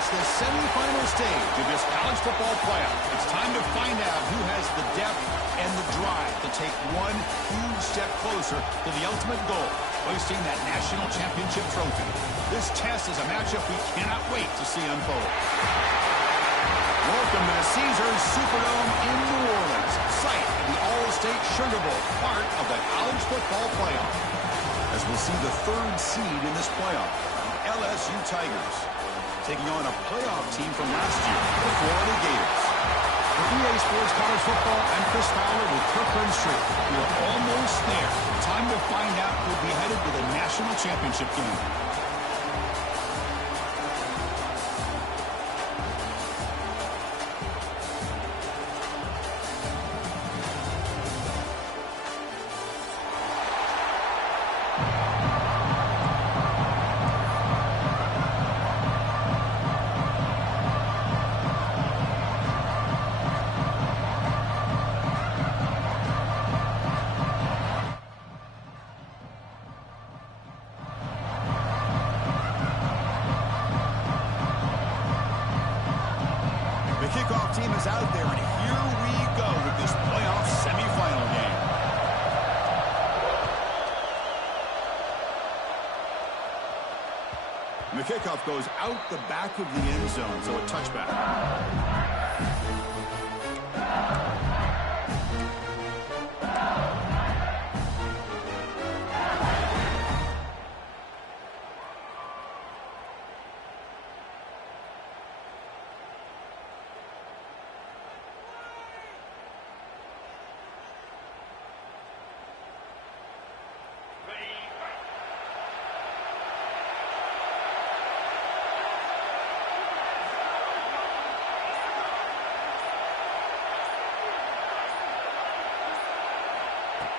reached the semifinal stage of this college football playoff. It's time to find out who has the depth and the drive to take one huge step closer to the ultimate goal, hoisting that national championship trophy. This test is a matchup we cannot wait to see unfold. Welcome to the Caesars Superdome in New Orleans, site of the All-State Sugar Bowl, part of the college football playoff. As we'll see the third seed in this playoff, the LSU Tigers, taking on a playoff team from last year, the Florida Gators. For EA Sports College Football, I'm Chris Fowler with Kirk Herbstreit. We're almost there. Time to find out who'll be headed to the national championship game. Kickoff team is out there, and here we go with this playoff semifinal game. And the kickoff goes out the back of the end zone, so a touchback.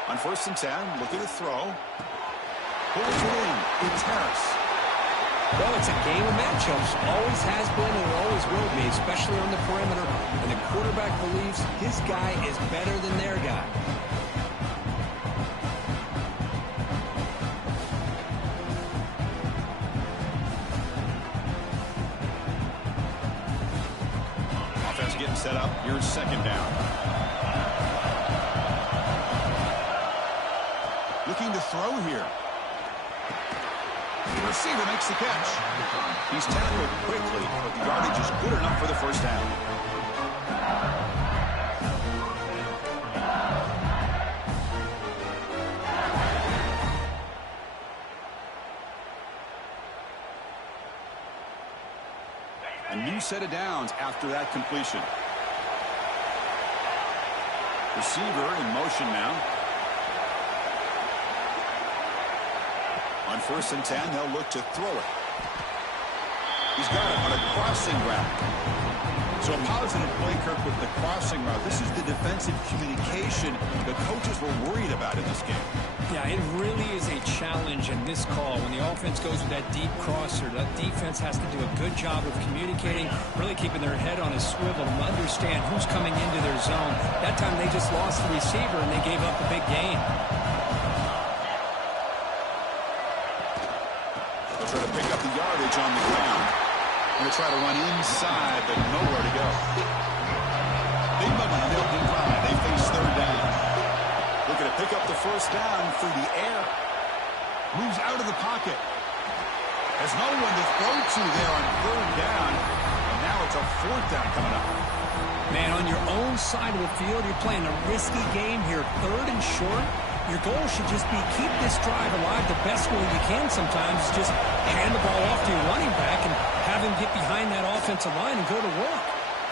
On 1st and 10, look at the throw. Pulls it in. It's Harris. Well, it's a game of matchups. Always has been and it always will be, especially on the perimeter. And the quarterback believes his guy is better than their guy. Offense getting set up. Here's 2nd down. Looking to throw here. The receiver makes the catch. He's tackled quickly, but the yardage is good enough for the 1st down. A new set of downs after that completion. Receiver in motion now. On 1st and 10, they'll look to throw it. He's got it on a crossing route. So a positive play, Kirk, with the crossing route. This is the defensive communication the coaches were worried about in this game. Yeah, it really is a challenge in this call. When the offense goes with that deep crosser, that defense has to do a good job of communicating, really keeping their head on a swivel to understand who's coming into their zone. That time they just lost the receiver and they gave up a big gain. Try to pick up the yardage on the ground. Going to try to run inside, but nowhere to go. Big moment on the opening drive. They face 3rd down. Looking to pick up the 1st down through the air. Moves out of the pocket. Has no one to throw to there on 3rd down. And now it's a 4th down coming up. Man, on your own side of the field, you're playing a risky game here. 3rd and short. Your goal should just be keep this drive alive the best way you can sometimes. Just hand the ball off to your running back and have him get behind that offensive line and go to work.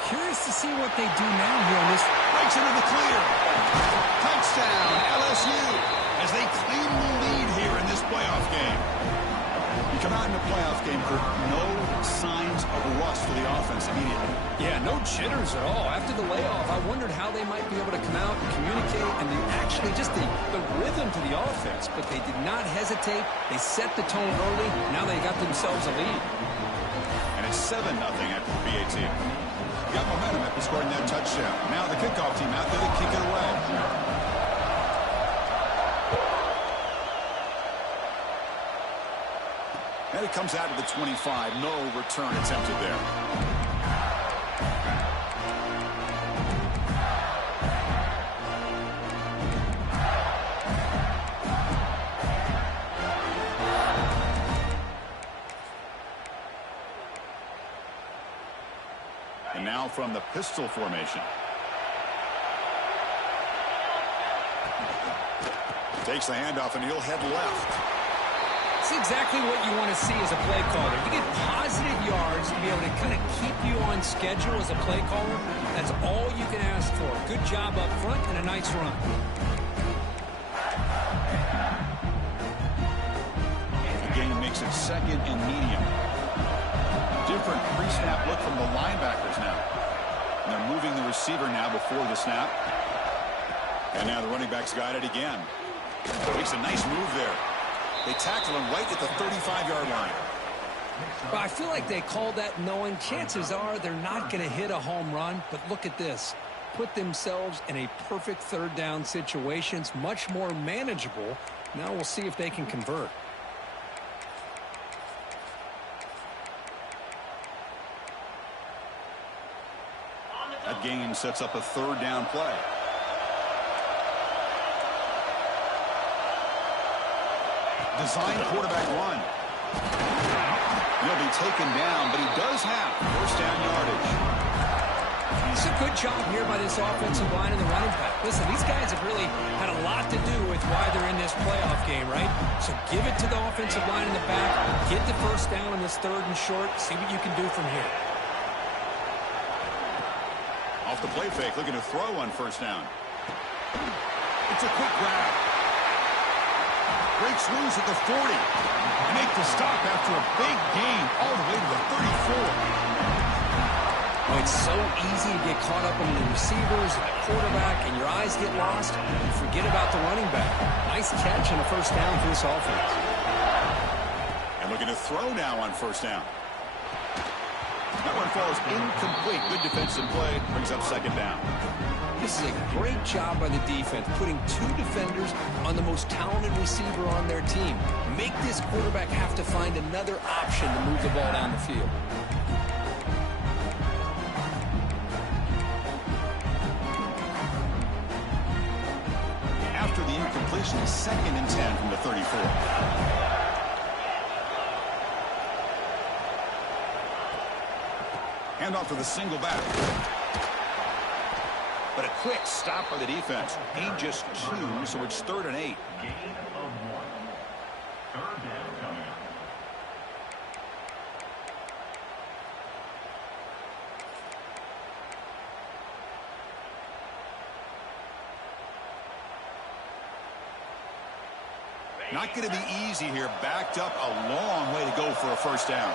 Curious to see what they do now here on this. Breaks into the clear. Touchdown, LSU, as they claim the lead here in this playoff game. You come out in a playoff game, Kirk, no signs of rust for the offense immediately. Yeah, no jitters at all. After the layoff, I wondered how they might be able to come out and communicate and actually just the rhythm to the offense. But they did not hesitate. They set the tone early. Now they got themselves a lead. And it's 7-0 after the PAT. Got momentum after scoring that touchdown. Now the kickoff team out there to kick it away. And it comes out of the 25. No return attempted there. And now from the pistol formation. Takes the handoff, and he'll head left. It's exactly what you want to see as a play caller. You get positive yards to be able to kind of keep you on schedule as a play caller. That's all you can ask for. Good job up front and a nice run. The game makes it second and medium. Different pre-snap look from the linebackers now. And they're moving the receiver now before the snap. And now the running back's got it again. Makes a nice move there. They tackle him right at the 35-yard line. Well, I feel like they called that knowing chances are they're not going to hit a home run. But look at this. Put themselves in a perfect third down situation. It's much more manageable. Now we'll see if they can convert. That gain sets up a third down play. Design quarterback run. He'll be taken down, but he does have first down yardage. It's a good job here by this offensive line and the running back. Listen, these guys have really had a lot to do with why they're in this playoff game, right? So give it to the offensive line in the back. Get the first down on this third and short. See what you can do from here. Off the play fake, looking to throw on first down. It's a quick grab. Breaks loose at the 40. And make the stop after a big gain all the way to the 34. Oh, it's so easy to get caught up in the receivers and the quarterback, and your eyes get lost. You forget about the running back. Nice catch and a first down for this offense. And looking to throw now on first down. That one falls incomplete. Good defensive play. Brings up second down. This is a great job by the defense, putting two defenders on the most talented receiver on their team. Make this quarterback have to find another option to move the ball down the field. After the incompletion, second and 10 from the 34. Hand off to the single back. But a quick stop by the defense. Gain just 2, so it's 3rd and 8. Gain of 1. Third down coming up. Not going to be easy here. Backed up a long way to go for a first down.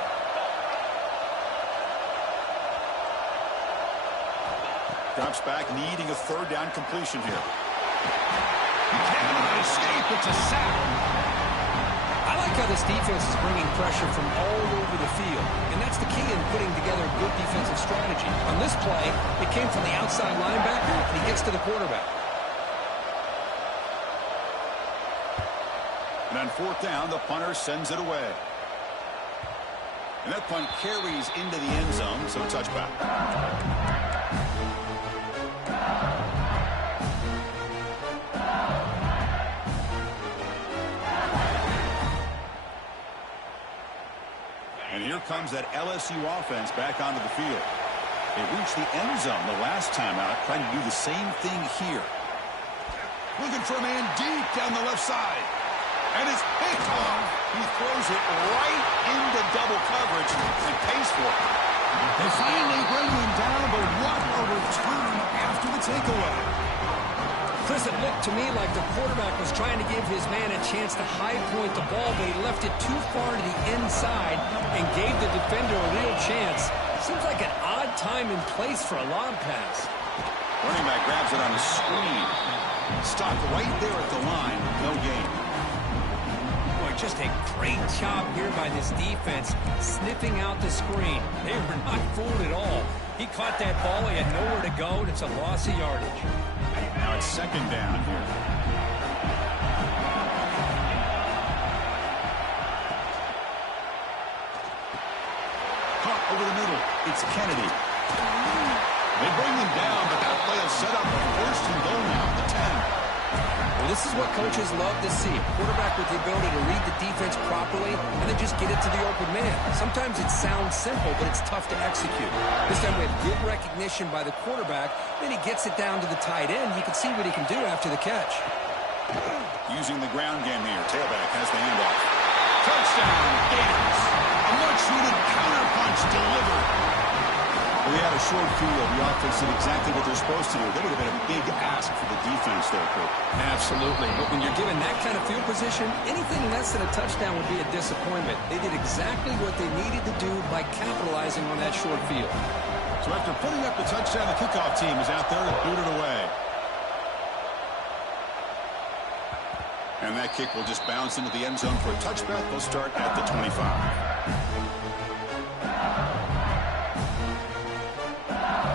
Drops back, needing a third down completion here. He cannot escape. It's a sack. I like how this defense is bringing pressure from all over the field. And that's the key in putting together a good defensive strategy. On this play, it came from the outside linebacker, and he gets to the quarterback. And on fourth down, the punter sends it away. And that punt carries into the end zone, so touchback. And here comes that LSU offense back onto the field. They reached the end zone the last time out, trying to do the same thing here. Looking for a man deep down the left side. And it's picked off. He throws it right into double coverage and pays for it. They finally bring him down, but what a return after the takeaway. Chris, it looked to me like the quarterback was trying to give his man a chance to high point the ball, but he left it too far to the inside and gave the defender a real chance. Seems like an odd time and place for a lob pass. Running back grabs it on the screen. Stopped right there at the line. No gain. Boy, just a great job here by this defense, sniffing out the screen. They were not fooled at all. He caught that ball. He had nowhere to go, and it's a loss of yardage. Now it's second down here. over the middle. It's Kennedy. They bring them down, but that play will set up a first and goal now at the 10. Well, this is what coaches love to see. A quarterback with the ability to read the defense properly and then just get it to the open man. Sometimes it sounds simple, but it's tough to execute. This time we have good recognition by the quarterback. Then he gets it down to the tight end. You can see what he can do after the catch. Using the ground game here. Tailback has the handoff. Touchdown, Gators. A much-needed counterpunch delivered. We had a short field. The offense did exactly what they're supposed to do. That would have been a big ask for the defense there, Kirk. Absolutely. But when you're given that kind of field position, anything less than a touchdown would be a disappointment. They did exactly what they needed to do by capitalizing on that short field. So after putting up the touchdown, the kickoff team is out there to boot it away. And that kick will just bounce into the end zone for a touchback. They'll start at the 25.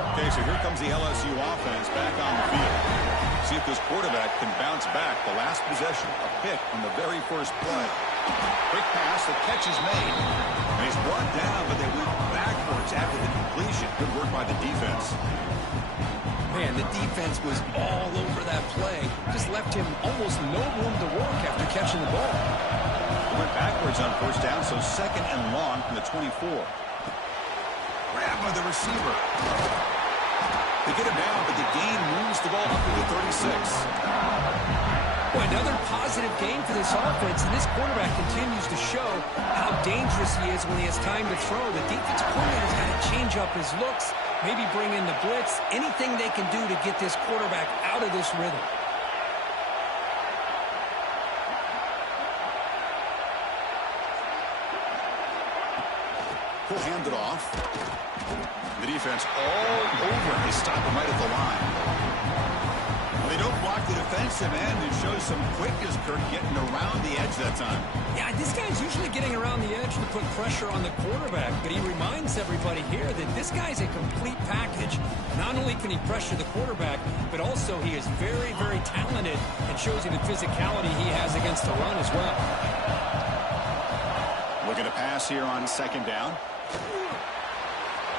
Okay, so here comes the LSU offense back on the field. See if this quarterback can bounce back. The last possession, a pick on the very first play. Quick pass, the catch is made. And he's brought down, but they went backwards after the completion. Good work by the defense. Man, the defense was all over that play. Just left him almost no room to work after catching the ball. Went backwards on first down, so second and long from the 24. Grab by the receiver. They get him down, but the gain moves the ball up to the 36. Boy, another positive game for this offense, and this quarterback continues to show how dangerous he is when he has time to throw. The defensive coordinator's got to change up his looks, maybe bring in the blitz, anything they can do to get this quarterback out of this rhythm. He'll hand it off. The defense all over. They stop him right at the line. Well, they don't block the defensive end and show some quickness, Kirk, getting around the edge that time. Yeah, this guy's usually getting around the edge to put pressure on the quarterback, but he reminds everybody here that this guy's a complete package. Not only can he pressure the quarterback, but also he is very, very talented and shows you the physicality he has against the run as well. Looking to pass here on second down.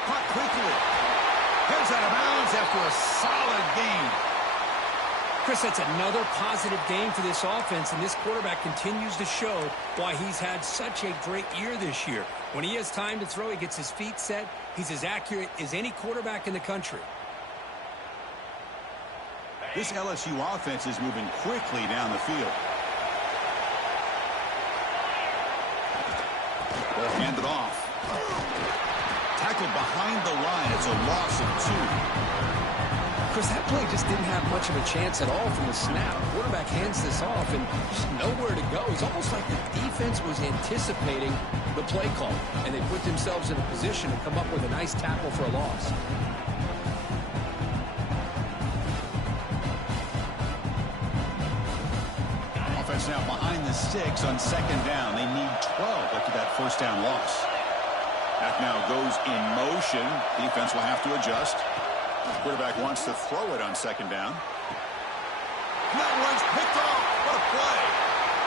Caught quickly. Heads out of bounds after a solid gain. Chris, that's another positive game for this offense, and this quarterback continues to show why he's had such a great year this year. When he has time to throw, he gets his feet set. He's as accurate as any quarterback in the country. This LSU offense is moving quickly down the field. They'll hand it off. Tackled behind the line. It's a loss of 2. Chris, that play just didn't have much of a chance at all from the snap. Quarterback hands this off and just nowhere to go. It's almost like the defense was anticipating the play call, and they put themselves in a position to come up with a nice tackle for a loss. Offense now behind the 6 on second down. They need 12 after that first down loss. That now goes in motion. Defense will have to adjust. Quarterback wants to throw it on second down. That one's picked off. What a play.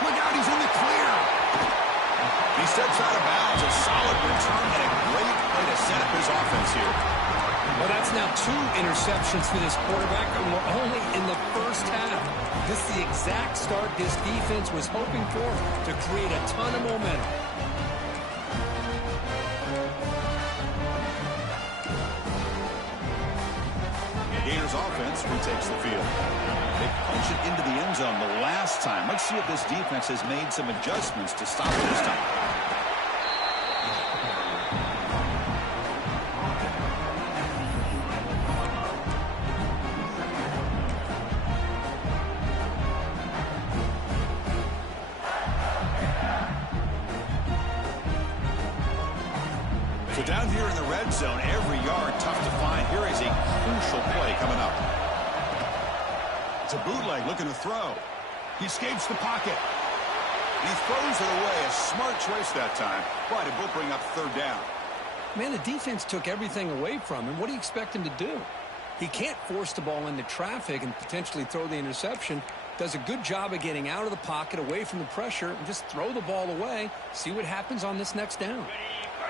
Look out, he's in the clear. He steps out of bounds. A solid return and a great way to set up his offense here. Well, that's now 2 interceptions for this quarterback, and we're only in the first half. This is the exact start this defense was hoping for to create a ton of momentum. Gators offense retakes the field. They punch it into the end zone the last time. Let's see if this defense has made some adjustments to stop it this time. So down here in the red zone, every yard tough to find. Here is a crucial play coming up. It's a bootleg looking to throw. He escapes the pocket. And he throws it away. A smart choice that time. But it will bring up third down. Man, the defense took everything away from him. What do you expect him to do? He can't force the ball into traffic and potentially throw the interception. Does a good job of getting out of the pocket, away from the pressure, and just throw the ball away. See what happens on this next down.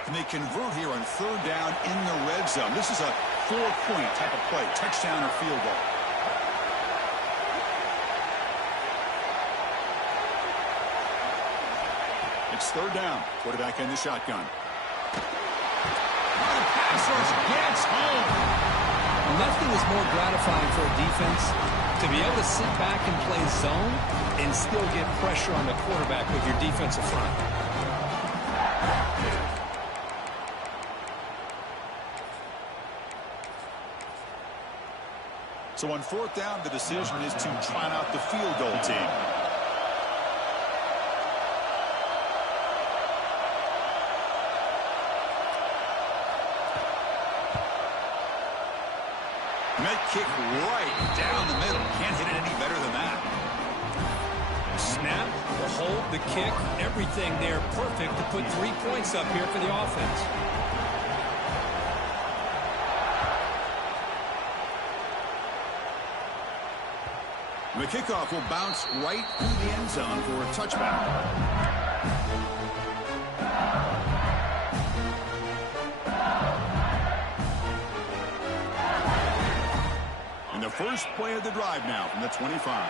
And they convert here on third down in the red zone. This is a 4-point type of play, touchdown or field goal. It's third down. Quarterback in the shotgun. The pass rush gets home. Nothing is more gratifying for a defense to be able to sit back and play zone and still get pressure on the quarterback with your defensive front. So on fourth down, the decision is to try out the field goal team. Met kick right down the middle. Can't hit it any better than that. Snap, the hold, the kick, everything there perfect to put 3 points up here for the offense. The kickoff will bounce right through the end zone for a touchback. And the first play of the drive now from the 25.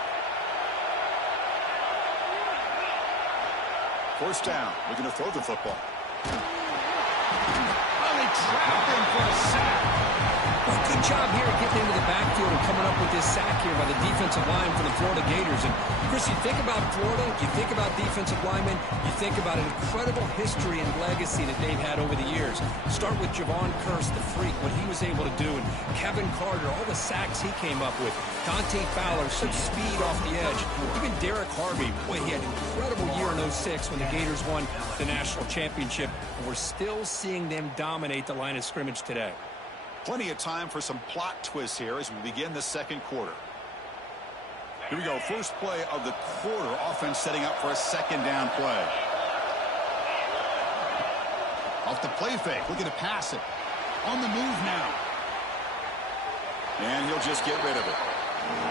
First down, looking to throw the football. Oh, they trapped him for a sack. Well, good job here getting into the backfield and coming up with this sack here by the defensive line for the Florida Gators. And, Chris, you think about Florida, you think about defensive linemen, you think about an incredible history and legacy that they've had over the years. Start with Javon Kearse, the freak, what he was able to do, and Kevin Carter, all the sacks he came up with. Dante Fowler, such speed off the edge. Even Derek Harvey, boy, he had an incredible year in 06 when the Gators won the national championship. And we're still seeing them dominate the line of scrimmage today. Plenty of time for some plot twists here as we begin the second quarter. Here we go. First play of the quarter. Offense setting up for a second down play. Off the play fake. Looking to pass it. On the move now. And he'll just get rid of it.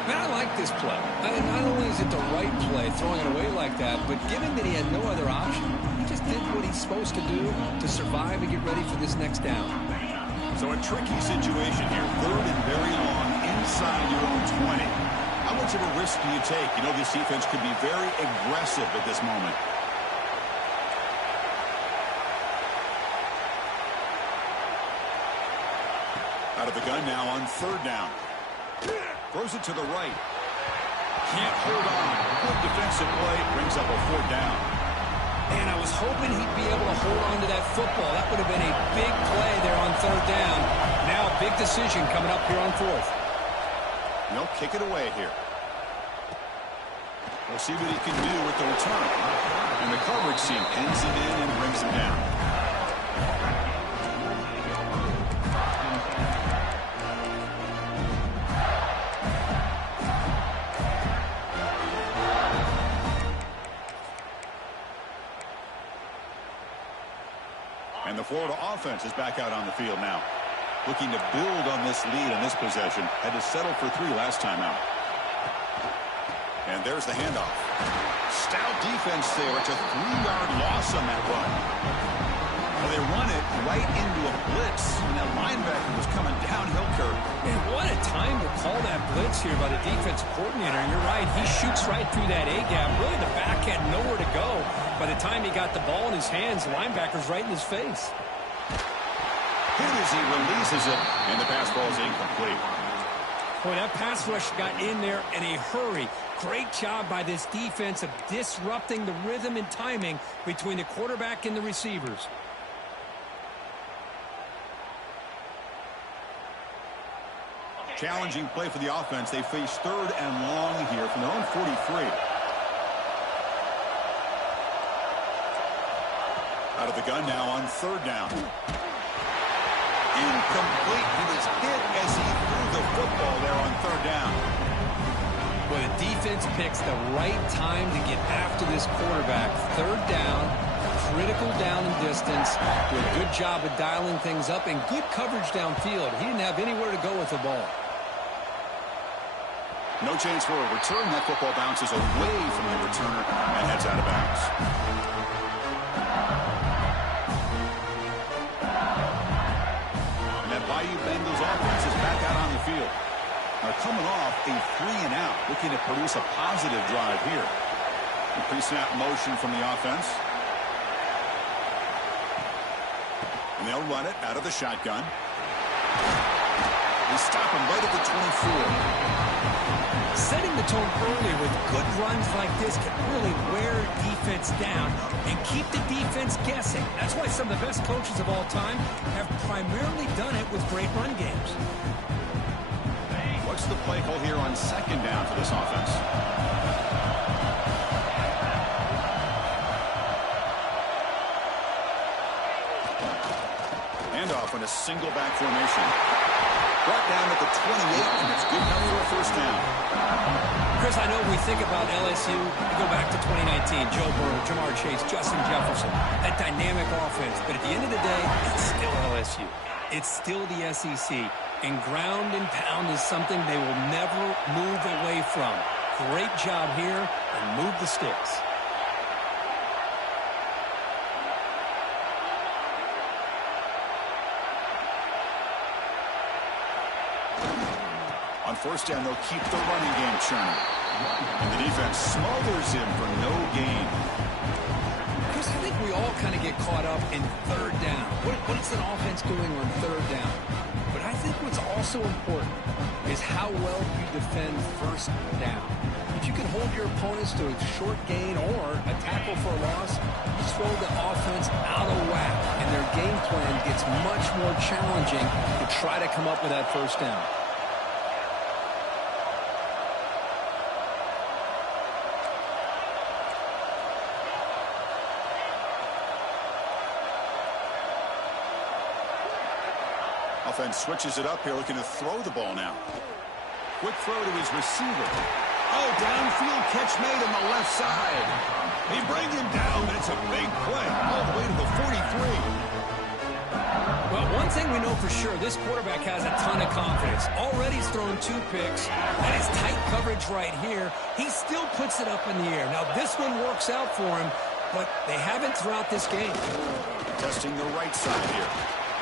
Man, I like this play. Not only is it the right play, throwing it away like that, but given that he had no other option, he just did what he's supposed to do to survive and get ready for this next down. So a tricky situation here. Third and very long inside your own 20. How much of a risk do you take? You know, this defense could be very aggressive at this moment. Out of the gun now on third down. Throws it to the right. Can't hold on. Good defensive play. Brings up a fourth down. And I was hoping he'd be able to hold on to that football. That would have been a big play there on third down. Now a big decision coming up here on fourth. They'll kick it away here. We'll see what he can do with the return. And the coverage team pins him in and brings him down. And the Florida offense is back out on the field now. Looking to build on this lead in this possession. Had to settle for 3 last time out. And there's the handoff. Stout defense there. It's a 3-yard loss on that run. Well, they run it right into a blitz. And that linebacker was coming downhill, Kirk. Man, what a time to call that blitz here by the defensive coordinator. And you're right, he shoots right through that A-gap. Really, the back had nowhere to go. By the time he got the ball in his hands, the linebacker's right in his face. Hit as he releases it, and the pass ball is incomplete. Boy, that pass rush got in there in a hurry. Great job by this defense of disrupting the rhythm and timing between the quarterback and the receivers. Challenging play for the offense. They face third and long here from their own 43. Out of the gun now on third down. Incomplete. He was hit as he threw the football there on third down. Well, the defense picks the right time to get after this quarterback. Third down, critical down and distance. Do a good job of dialing things up and good coverage downfield. He didn't have anywhere to go with the ball. No chance for a return. That football bounces away from the returner and heads out of bounds. Are coming off a 3-and-out, looking to produce a positive drive here. Pre-snap motion from the offense. And they'll run it out of the shotgun. They stop him right at the 24. Setting the tone early with good runs like this can really wear defense down and keep the defense guessing. That's why some of the best coaches of all time have primarily done it with great run games. What's the play call here on second down for this offense? Handoff in a single back formation. Brought down at the 28, and it's good enough for a first down. Chris, I know we think about LSU, we go back to 2019, Joe Burrow, Jamar Chase, Justin Jefferson, that dynamic offense. But at the end of the day, it's still LSU. It's still the SEC. And ground and pound is something they will never move away from. Great job here, and move the sticks. On first down, they'll keep the running game churning. And the defense smothers him for no gain. Chris, I think we all kind of get caught up in third down. What is an offense doing on third down? But I think what's also important is how well you defend first down. If you can hold your opponents to a short gain or a tackle for a loss, you throw the offense out of whack, and their game plan gets much more challenging to try to come up with that first down. Offense switches it up here, looking to throw the ball now. Quick throw to his receiver. Oh, downfield catch made on the left side. They bring him down, but it's a big play all the way to the 43. Well, one thing we know for sure, this quarterback has a ton of confidence. Already he's thrown 2 picks. That is tight coverage right here. He still puts it up in the air. Now, this one works out for him, but they haven't throughout this game. Testing the right side here.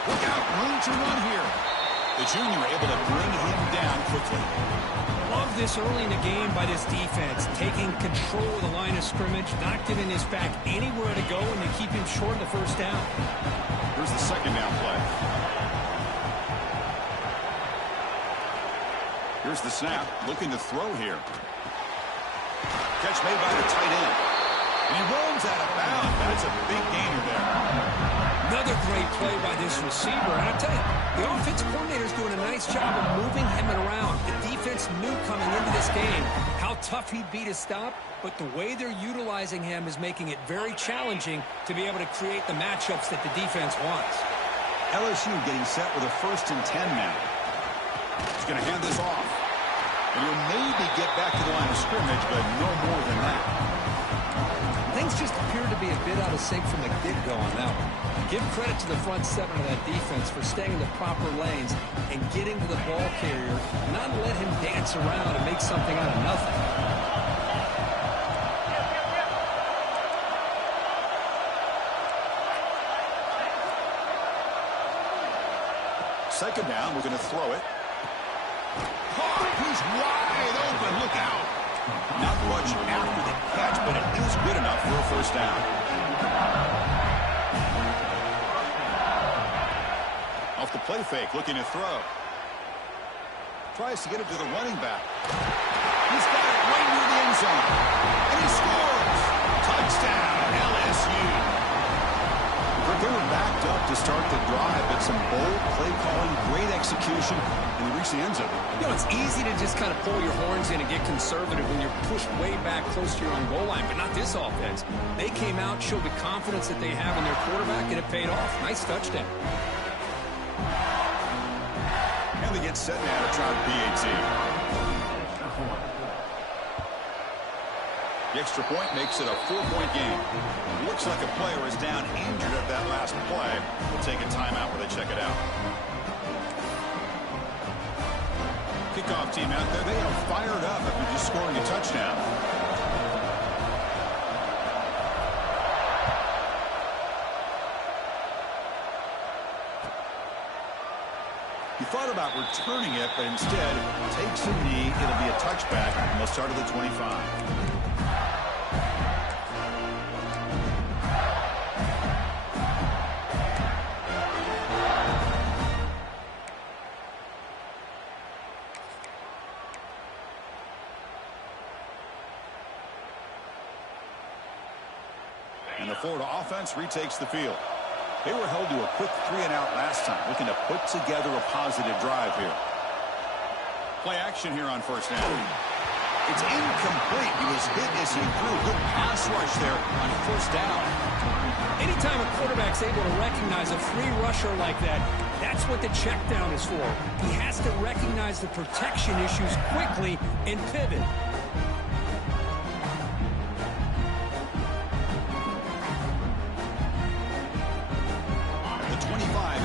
Look out, room to run here. The junior able to bring him down quickly. Love this early in the game by this defense, taking control of the line of scrimmage, not giving his back anywhere to go, and they keep him short of the first down. Here's the second down play. Here's the snap, looking to throw here. Catch made by the tight end. And he rolls out of bounds. That's a big gainer there. Another great play by this receiver. And I'll tell you, the offensive coordinator is doing a nice job of moving him around. The defense knew coming into this game how tough he'd be to stop, but the way they're utilizing him is making it very challenging to be able to create the matchups that the defense wants. LSU getting set with a 1st and 10 now. He's going to hand this off. And he'll maybe get back to the line of scrimmage, but no more than that. Things just appear to be a bit out of sync from the get-go on that one. Give credit to the front 7 of that defense for staying in the proper lanes and getting to the ball carrier, not let him dance around and make something out of nothing. Second down, we're going to throw it. He's wide open, look out. Not much after the catch, but it is good enough for a first down. Off the play fake, looking to throw. Tries to get it to the running back. He's got it right near the end zone. And he scores. Touchdown, LSU. They were backed up to start the drive, but some bold play calling, great execution, and they reached the end zone. You know, it's easy to just kind of pull your horns in and get conservative when you're pushed way back close to your own goal line, but not this offense. They came out, showed the confidence that they have in their quarterback, and it paid off. Nice touchdown. And they get set now to try the PAT. The extra point makes it a 4-point game. Looks like a player is down injured at that last play. We'll take a timeout where they check it out. Kickoff team out there, they are fired up after just scoring a touchdown. He thought about returning it, but instead takes a knee. It'll be a touchback, and they'll start at the 25. And the Florida offense retakes the field. They were held to a quick 3-and-out last time, looking to put together a positive drive here. Play action here on first down. It's incomplete. He was hit as he threw. Good pass rush there on first down. Anytime a quarterback's able to recognize a free rusher like that, that's what the check down is for. He has to recognize the protection issues quickly and pivot.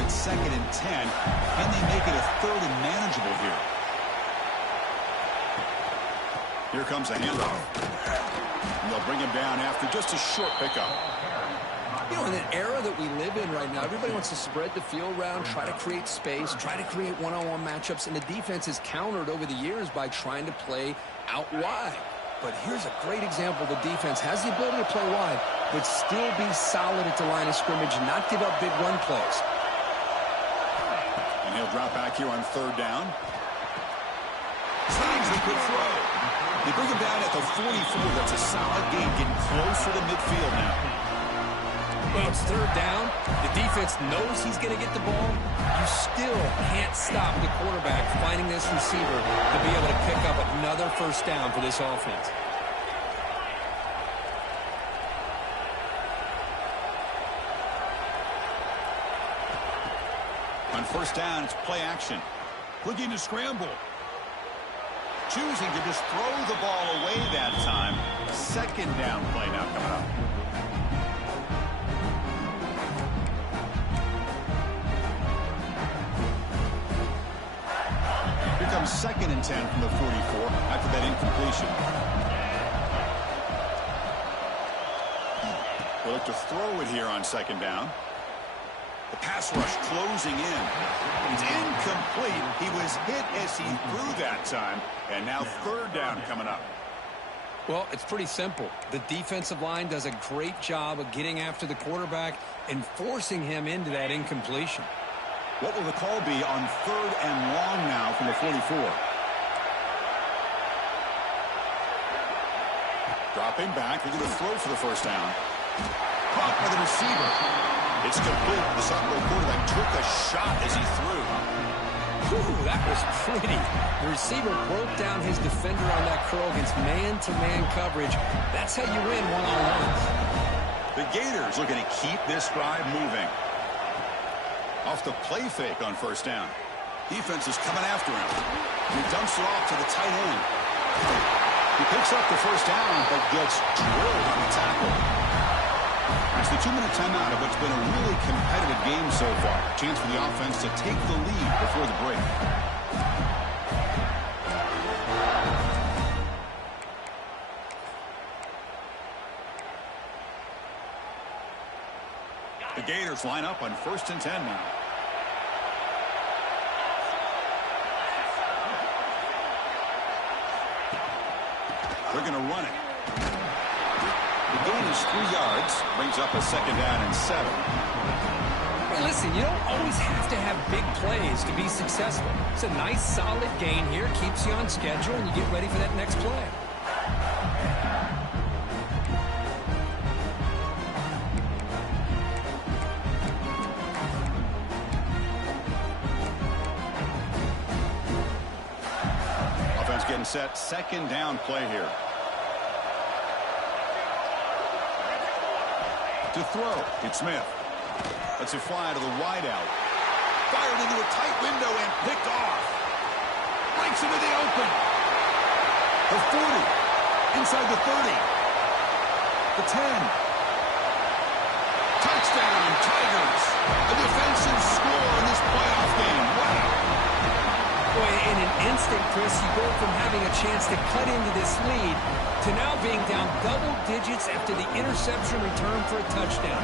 Second and 10, and they make it a third and manageable here. Here comes a handoff. And they'll bring him down after just a short pickup. You know, in an era that we live in right now, everybody wants to spread the field around, try to create space, try to create one-on-one matchups, and the defense is countered over the years by trying to play out wide. But here's a great example. The defense has the ability to play wide, but still be solid at the line of scrimmage and not give up big run plays. He'll drop back here on third down. Slides a good throw. They bring him down at the 44. That's a solid gain, getting closer to midfield now. Well, it's third down. The defense knows he's going to get the ball. You still can't stop the quarterback finding this receiver to be able to pick up another first down for this offense. On first down, it's play action. Looking to scramble. Choosing to just throw the ball away that time. Second down play now coming up. Here comes second and 10 from the 44 after that incompletion. We'll look to throw it here on second down. The pass rush closing in. It's incomplete. He was hit as he threw that time. And now third down coming up. Well, it's pretty simple. The defensive line does a great job of getting after the quarterback and forcing him into that incompletion. What will the call be on third and long now from the 44? Dropping back. They're going to throw for the first down. Caught by the receiver. It's complete. The sophomore quarterback took a shot as he threw. Whew, that was pretty. The receiver broke down his defender on that curl against man-to-man coverage. That's how you win one-on-ones. The Gators looking to keep this drive moving. Off the play fake on first down. Defense is coming after him. He dumps it off to the tight end. He picks up the first down, but gets drilled on the tackle. It's the 2-minute timeout of what's been a really competitive game so far. Chance for the offense to take the lead before the break. The Gators line up on first and 10 now. They're going to run it. The gain is 3 yards, brings up a second down and 7. Hey, listen, you don't always have to have big plays to be successful. It's a nice, solid gain here, keeps you on schedule, and you get ready for that next play. Offense getting set, second down play here. To throw, it's Smith. Lets it fly to the wideout. Fired into a tight window and picked off. Breaks into the open. The 40. Inside the 30. The 10. Touchdown, Tigers. A defensive score in this playoff game. Wow. Boy, in an instant, Chris, you go from having a chance to cut into this lead to now being down double digits after the interception return for a touchdown.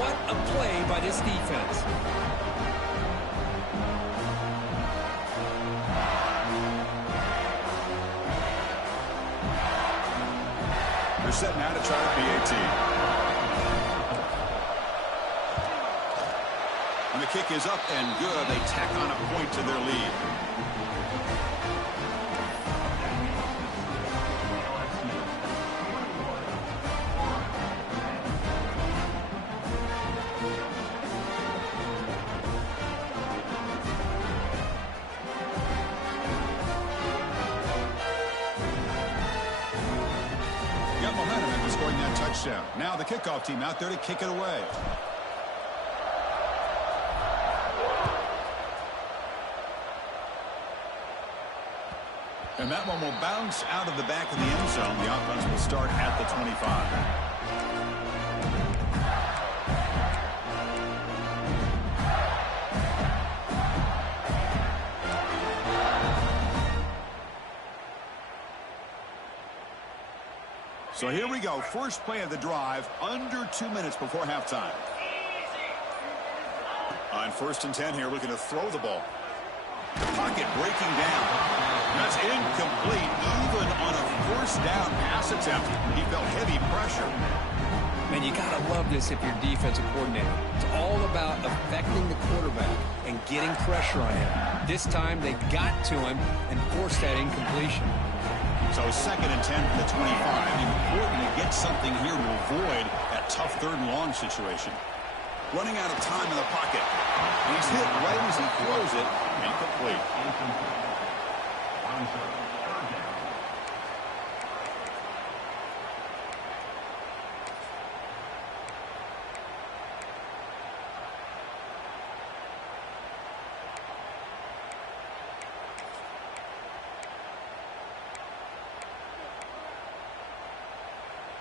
What a play by this defense. set now to try a PAT. And the kick is up and good. They tack on a point to their lead. Got momentum after scoring that touchdown. Now the kickoff team out there to kick it away. And that one will bounce out of the back of the end zone. The offense will start at the 25. So here we go. First play of the drive, under 2 minutes before halftime. On 1st and 10 here, looking to throw the ball. The pocket breaking down. That's incomplete, even on a first down pass attempt. He felt heavy pressure. Man, you got to love this if you're defensive coordinator. It's all about affecting the quarterback and getting pressure on him. This time, they got to him and forced that incompletion. So 2nd and 10 from the 25. Important to get something here to avoid that tough 3rd and long situation. Running out of time in the pocket. And he's hit right as he throws it. Incomplete.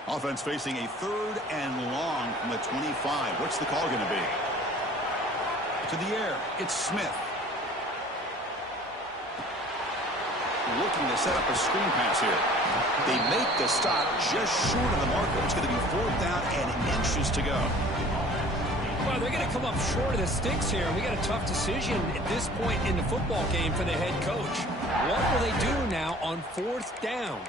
Offense facing a 3rd and long from the 25. What's the call going to be? To the air, it's Smith. Looking to set up a screen pass here. They make the stop just short of the marker. It's going to be 4th down and inches to go. Well, they're going to come up short of the sticks here. We got a tough decision at this point in the football game for the head coach. What will they do now on 4th down?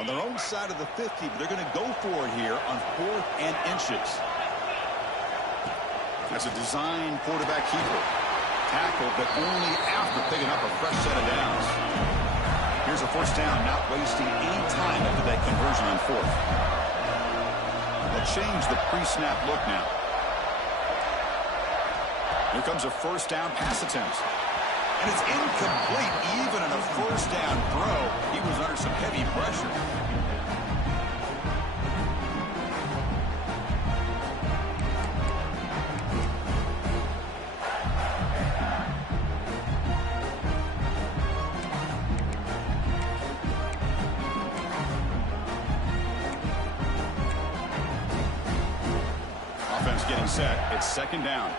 On their own side of the 50, but they're going to go for it here on 4th and inches. That's a design quarterback keeper. Tackle, but only after picking up a fresh set of downs. Here's a first down, not wasting any time after that conversion on 4th. They'll change the pre-snap look now. Here comes a first down pass attempt. And it's incomplete, even on a first down throw. He was under some heavy pressure. Offense getting set. It's 2nd down.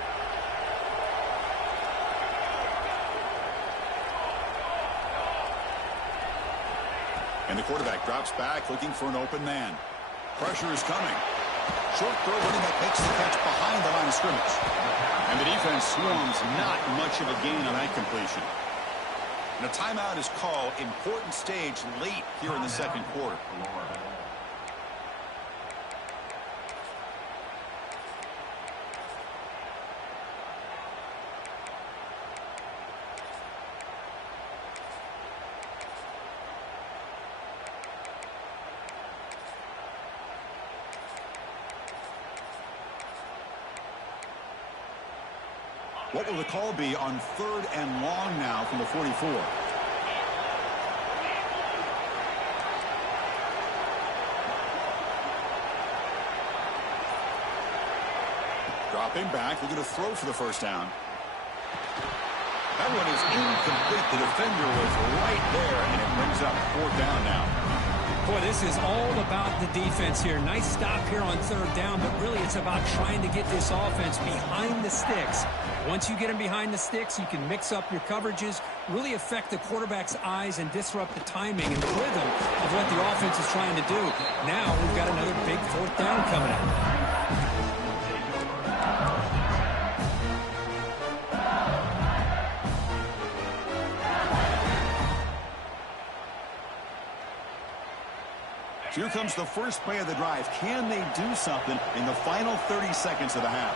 And the quarterback drops back, looking for an open man. Pressure is coming. Short throw, running back makes the catch behind the line of scrimmage. And the defense swarms, not much of a gain on that completion. And a timeout is called. Important stage late here in the 2nd quarter. What will the call be on 3rd and long now from the 44? Dropping back, looking to throw for the first down. That one is incomplete. The defender was right there, and it brings up 4th down now. Boy, this is all about the defense here. Nice stop here on 3rd down, but really it's about trying to get this offense behind the sticks. Once you get them behind the sticks, you can mix up your coverages, really affect the quarterback's eyes and disrupt the timing and the rhythm of what the offense is trying to do. Now we've got another big 4th down coming up. Here comes the first play of the drive. Can they do something in the final 30 seconds of the half?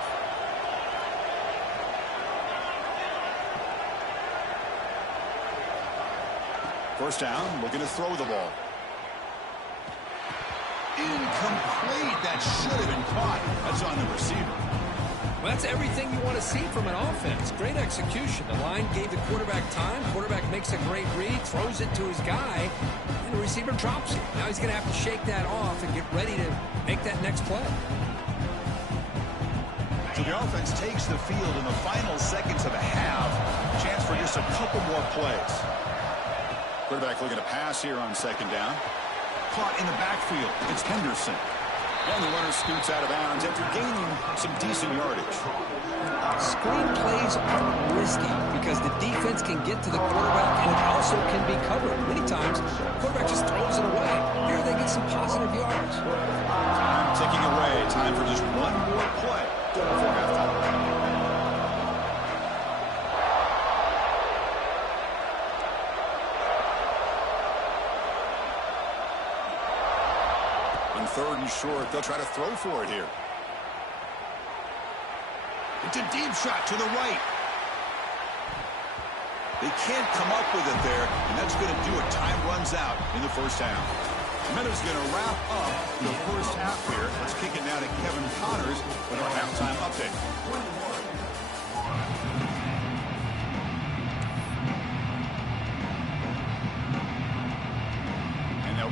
First down, looking to throw the ball. Incomplete. That should have been caught. That's on the receiver. Well, that's everything you want to see from an offense. Great execution. The line gave the quarterback time. Quarterback makes a great read, throws it to his guy, and the receiver drops it. Now he's going to have to shake that off and get ready to make that next play. So the offense takes the field in the final seconds of the half. Chance for just a couple more plays. Quarterback looking to pass here on second down. Caught in the backfield. It's Henderson. And the runner scoots out of bounds after gaining some decent yardage. Screen plays are risky because the defense can get to the quarterback and it also can be covered. Many times, the quarterback just throws it away. Here they get some positive yards. Time ticking away. Time for just one more play before halftime. Third and short, they'll try to throw for it here. It's a deep shot to the right. They can't come up with it there, and that's going to do it. Time runs out in the first half. Minutes going to wrap up the first half here. Let's kick it now to Kevin Connors with our halftime update.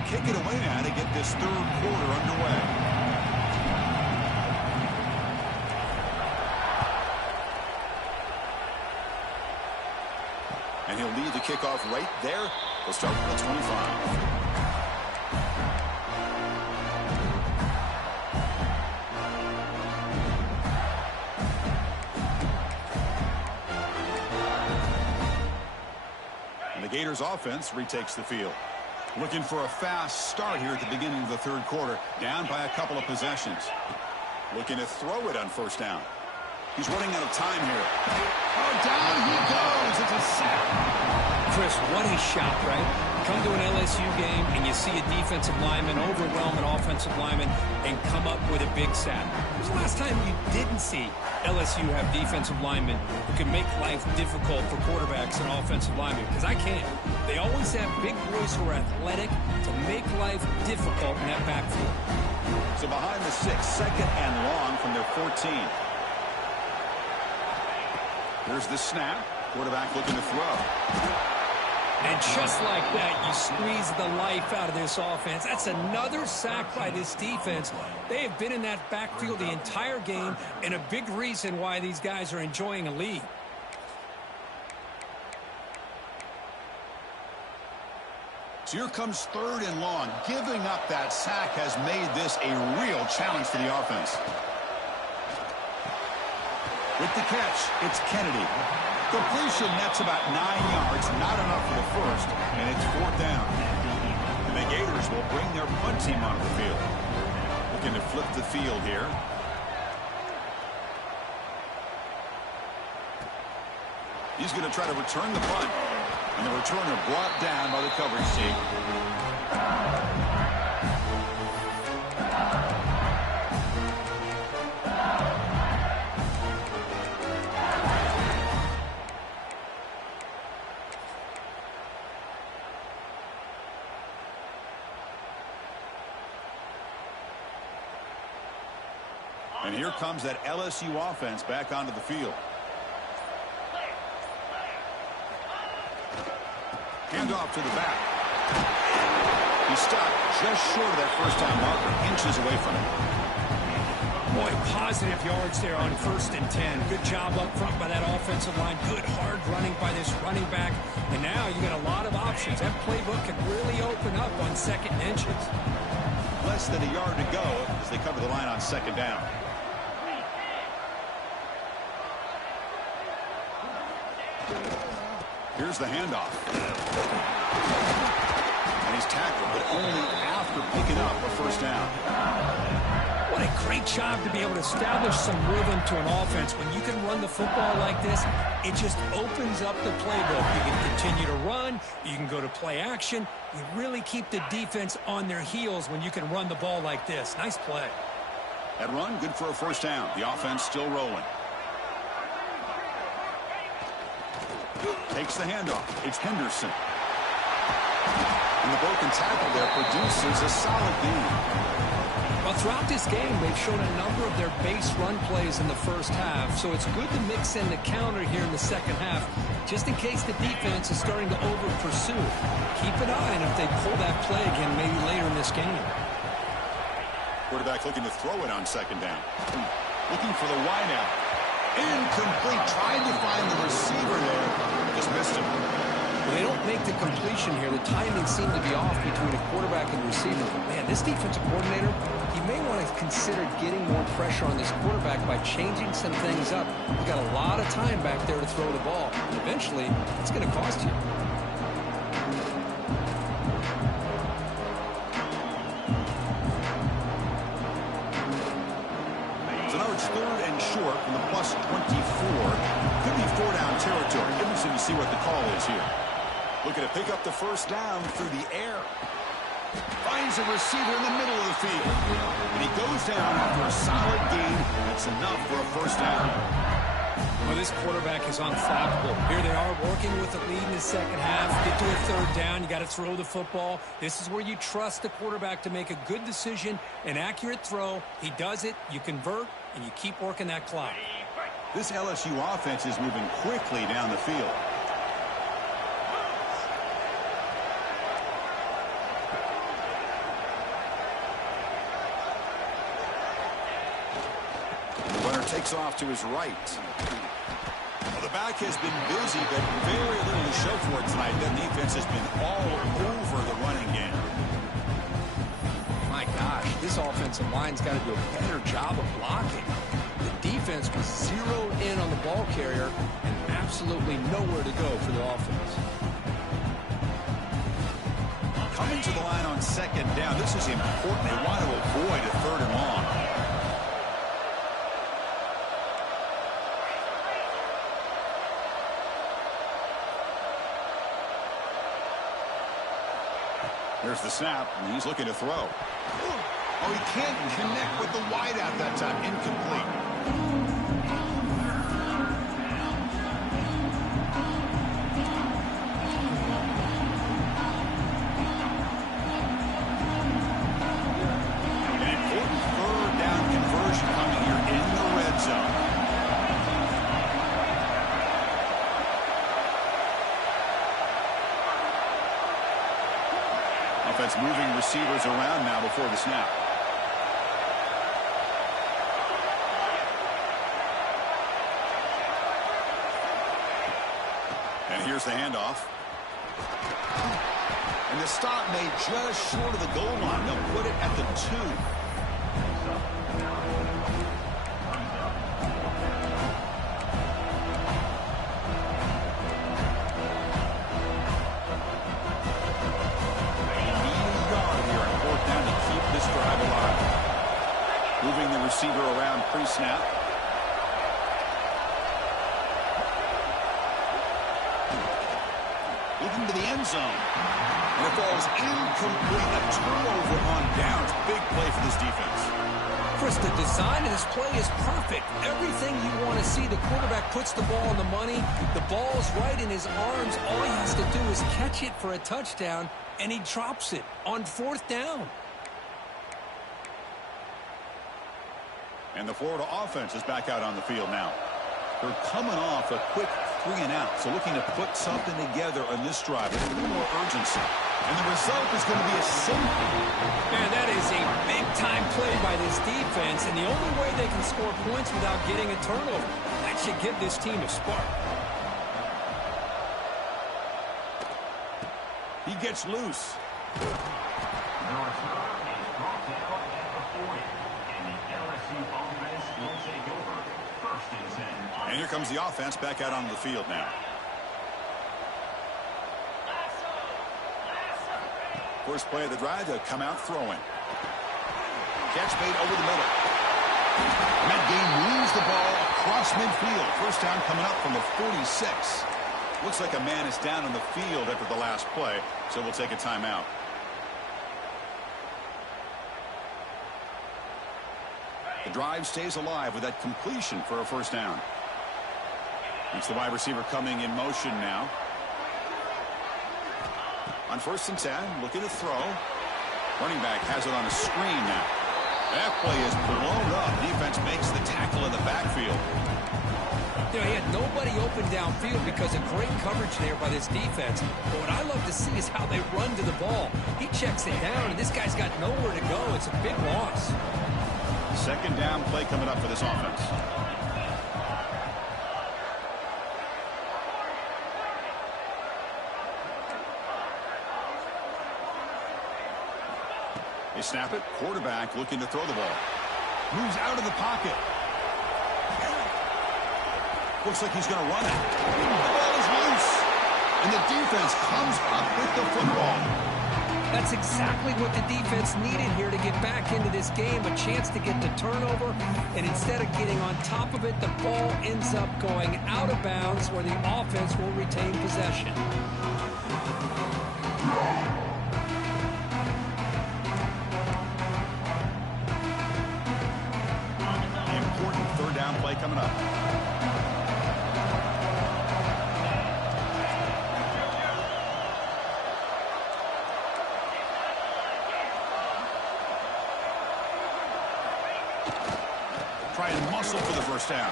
Kick it away now to get this third quarter underway. And he'll lead the kickoff right there. We'll start with the 25. And the Gators offense retakes the field. Looking for a fast start here at the beginning of the third quarter. Down by a couple of possessions. Looking to throw it on first down. He's running out of time here. Oh, down he goes. It's a sack. Chris, what a shot, right? Come to an LSU game and you see a defensive lineman overwhelm an offensive lineman and come up with a big sack. When was the last time you didn't see LSU have defensive linemen who can make life difficult for quarterbacks and offensive linemen? Because I can't. They always have big boys who are athletic to make life difficult in that backfield. So behind the 6, second and long from their 14. Here's the snap. Quarterback looking to throw. And just like that, you squeeze the life out of this offense. That's another sack by this defense. They have been in that backfield the entire game, and a big reason why these guys are enjoying a lead. So here comes third and long. Giving up that sack has made this a real challenge for the offense. With the catch, it's Kennedy. Completion, that's about 9 yards. Not enough for the first, and it's fourth down. And the Gators will bring their punt team onto the field. Looking to flip the field here. He's going to try to return the punt. And the returner brought down by the coverage team. And here comes that LSU offense back onto the field. Handoff to the back. He stopped just short of that first down marker, inches away from it. Boy, positive yards there on 1st and 10. Good job up front by that offensive line. Good hard running by this running back. And now you got a lot of options. That playbook can really open up on 2nd and inches. Less than a yard to go as they cover the line on 2nd down. Here's the handoff. And he's tackled, but only after picking up a first down. What a Great job to be able to establish some rhythm to an offense. When you can run the football like this, it just opens up the playbook. You can continue to run. You can go to play action. You really keep the defense on their heels when you can run the ball like this. Nice play. That run, good for a first down. The offense still rolling. Takes the handoff. It's Henderson. And the broken tackle there produces a solid gain. Well, throughout this game, they've shown a number of their base run plays in the first half, so it's good to mix in the counter here in the second half, just in case the defense is starting to over-pursue. Keep an eye on if they pull that play again maybe later in this game. Quarterback looking to throw it on second down. Looking for the wideout. Incomplete. Tried to find the receiver there. Just missed him. Well, they don't make the completion here. The timing seemed to be off between the quarterback and the receiver. But, man, this defensive coordinator, he may want to consider getting more pressure on this quarterback by changing some things up. He's got a lot of time back there to throw the ball. And eventually, it's going to cost you. So now it's third and short from the plus 24. Could be four-down territory. Interesting to see what the call is here. Looking to pick up the first down through the air. Finds a receiver in the middle of the field. And he goes down after a solid gain. That's enough for a first down. Well, this quarterback is unflappable. Here they are working with the lead in the second half. Get to a third down. You got to throw the football. This is where you trust the quarterback to make a good decision, an accurate throw. He does it. You convert, and you keep working that clock. This LSU offense is moving quickly down the field. Takes off to his right. Well, the back has been busy, but very little to show for it tonight. That defense has been all over the running game. My gosh, this offensive line's got to do a better job of blocking. The defense was zeroed in on the ball carrier and absolutely nowhere to go for the offense. Coming to the line on second down, this is important. They want to avoid a third and long. There's the snap, and he's looking to throw. Oh, he can't connect with the wideout that time. Incomplete. An important third down conversion coming here in the red zone. Offense moving receivers around now before the snap. And here's the handoff. And the stop made just short of the goal line. They'll put it at the 2. Moving the receiver around pre-snap. Looking to the end zone. And it falls incomplete. A turnover on downs. Big play for this defense. Chris, the design of this play is perfect. Everything you want to see. The quarterback puts the ball on the money. The ball's right in his arms. All he has to do is catch it for a touchdown, and he drops it on fourth down. And the Florida offense is back out on the field now. They're coming off a quick 3 and out, so looking to put something together on this drive with a little more urgency. And the result is going to be a safety. Man, that is a big-time play by this defense, and the only way they can score points without getting a turnover. That should give this team a spark. He gets loose. And here comes the offense back out onto the field now. First play of the drive, they'll come out throwing. Catch made over the middle. And that game moves the ball across midfield. First down coming up from the 46. Looks like a man is down on the field after the last play, so we'll take a timeout. The drive stays alive with that completion for a first down. It's the wide receiver coming in motion now. On 1st and 10, looking to throw. Running back has it on a screen now. That play is blown up. Defense makes the tackle in the backfield. You know, he had nobody open downfield because of great coverage there by this defense. But what I love to see is how they run to the ball. He checks it down, and this guy's got nowhere to go. It's a big loss. Second down play coming up for this offense. They snap it. Quarterback looking to throw the ball. Moves out of the pocket. Looks like he's going to run it. The ball is loose. And the defense comes up with the football. That's exactly what the defense needed here to get back into this game. A chance to get the turnover. And instead of getting on top of it, the ball ends up going out of bounds where the offense will retain possession. Play coming up. Try and muscle for the first down.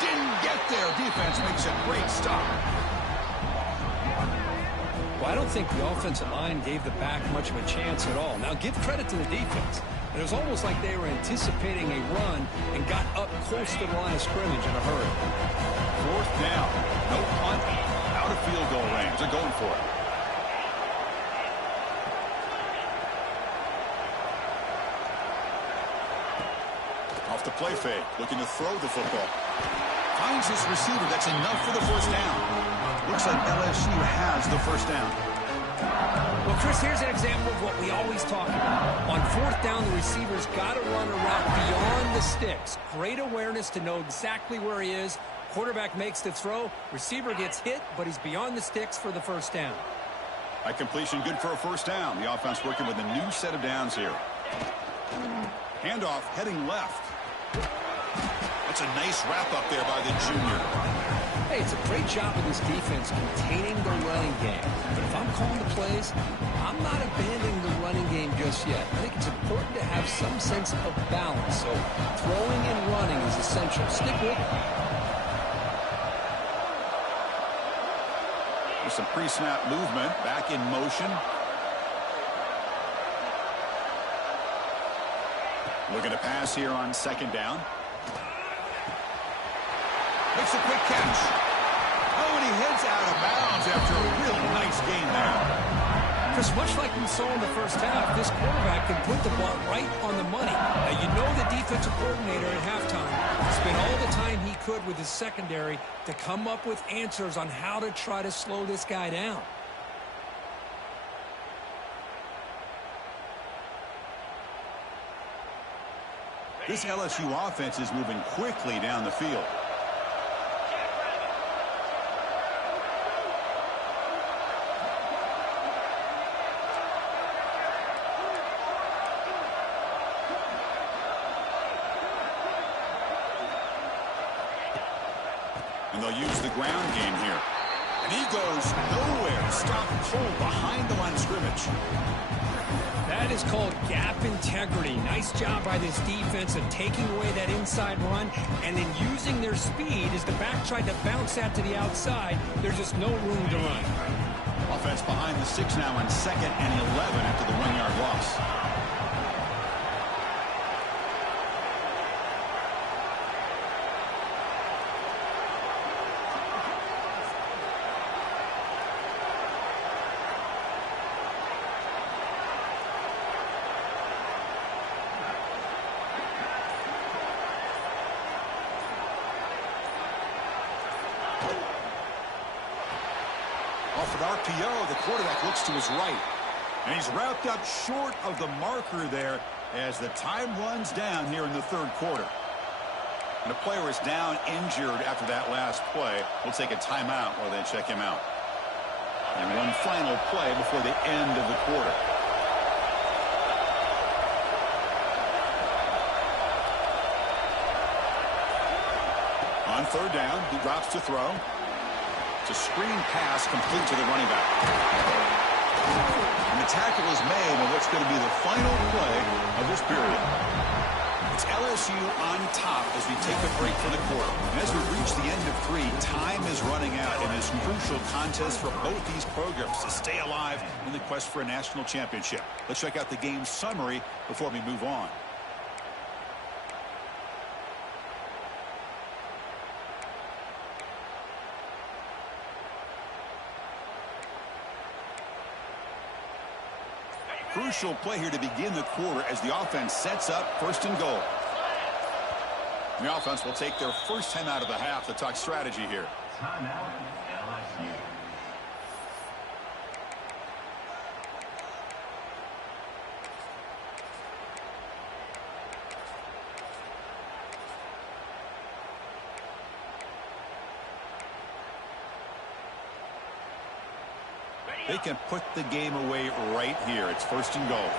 Didn't get there. Defense makes a great stop. Well, I don't think the offensive line gave the back much of a chance at all. Now, give credit to the defense. It was almost like they were anticipating a run and got up close to the line of scrimmage in a hurry. 4th down. No punt. Out of field goal range. They're going for it. Off the play fake. Looking to throw the football. Finds his receiver. That's enough for the first down. Looks like LSU has the first down. Well, Chris, here's an example of what we always talk about. On 4th down, the receiver's got to run a route beyond the sticks. Great awareness to know exactly where he is. Quarterback makes the throw. Receiver gets hit, but he's beyond the sticks for the first down. That completion good for a first down. The offense working with a new set of downs here. Handoff heading left. That's a nice wrap up there by the junior. Hey, it's a great job of this defense containing the running game. But if I'm calling the plays, I'm not abandoning the running game just yet. I think it's important to have some sense of balance. So throwing and running is essential. Stick with it. There's some pre-snap movement. Back in motion. Looking to pass here on 2nd down. Makes a quick catch. Oh, and he heads out of bounds after a real nice gain there. Chris, much like we saw in the first half, this quarterback can put the ball right on the money. Now, you know the defensive coordinator at halftime spent all the time he could with his secondary to come up with answers on how to try to slow this guy down. This LSU offense is moving quickly down the field. And they'll use the ground game here. And he goes nowhere. Stopped cold behind the line of scrimmage. That is called gap integrity. Nice job by this defense of taking away that inside run and then using their speed as the back tried to bounce that to the outside. There's just no room to run. Offense behind the 6 now on 2nd and 11 after the 1-yard loss. Off an RPO, the quarterback looks to his right. And he's wrapped up short of the marker there as the time runs down here in the 3rd quarter. And a player is down injured after that last play. We'll take a timeout while they check him out. And one final play before the end of the quarter. On third down, he drops to throw. It's a screen pass complete to the running back. And the tackle is made on what's going to be the final play of this period. It's LSU on top as we take a break for the quarter. And as we reach the end of 3, time is running out in this crucial contest for both these programs to stay alive in the quest for a national championship. Let's check out the game summary before we move on. Crucial play here to begin the quarter as the offense sets up 1st and goal. And the offense will take their first time out of the half to talk strategy here. Timeout, LSU. They can put the game away right here. It's 1st and goal.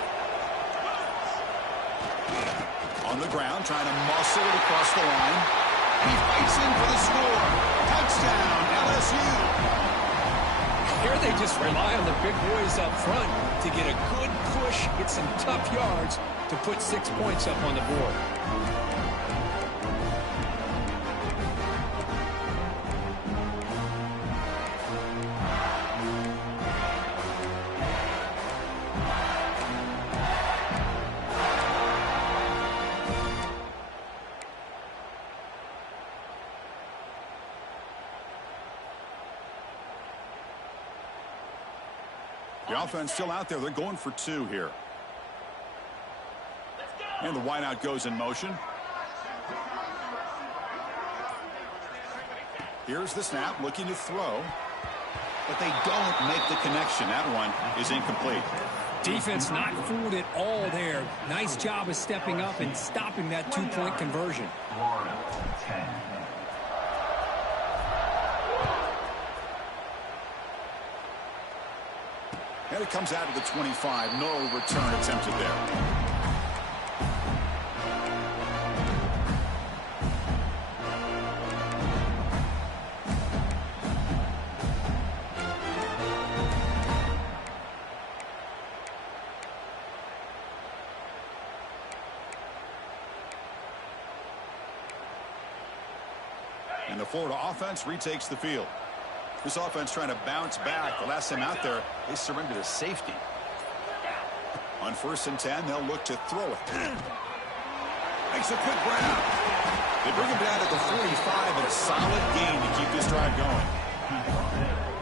On the ground, trying to muscle it across the line. He fights in for the score. Touchdown, LSU. Here they just rely on the big boys up front to get a good push, get some tough yards to put 6 points up on the board. The offense still out there. They're going for 2 here. And the wideout goes in motion. Here's the snap, looking to throw. But they don't make the connection. That one is incomplete. Defense not fooled at all there. Nice job of stepping up and stopping that 2-point conversion. Florida, 10. And it comes out of the 25. No return attempted there. And the Florida offense retakes the field. This offense trying to bounce back. The last time out there, they surrendered a safety. On 1st and 10, they'll look to throw it. Makes a quick grab. They bring him down to the 45 and a solid gain to keep this drive going.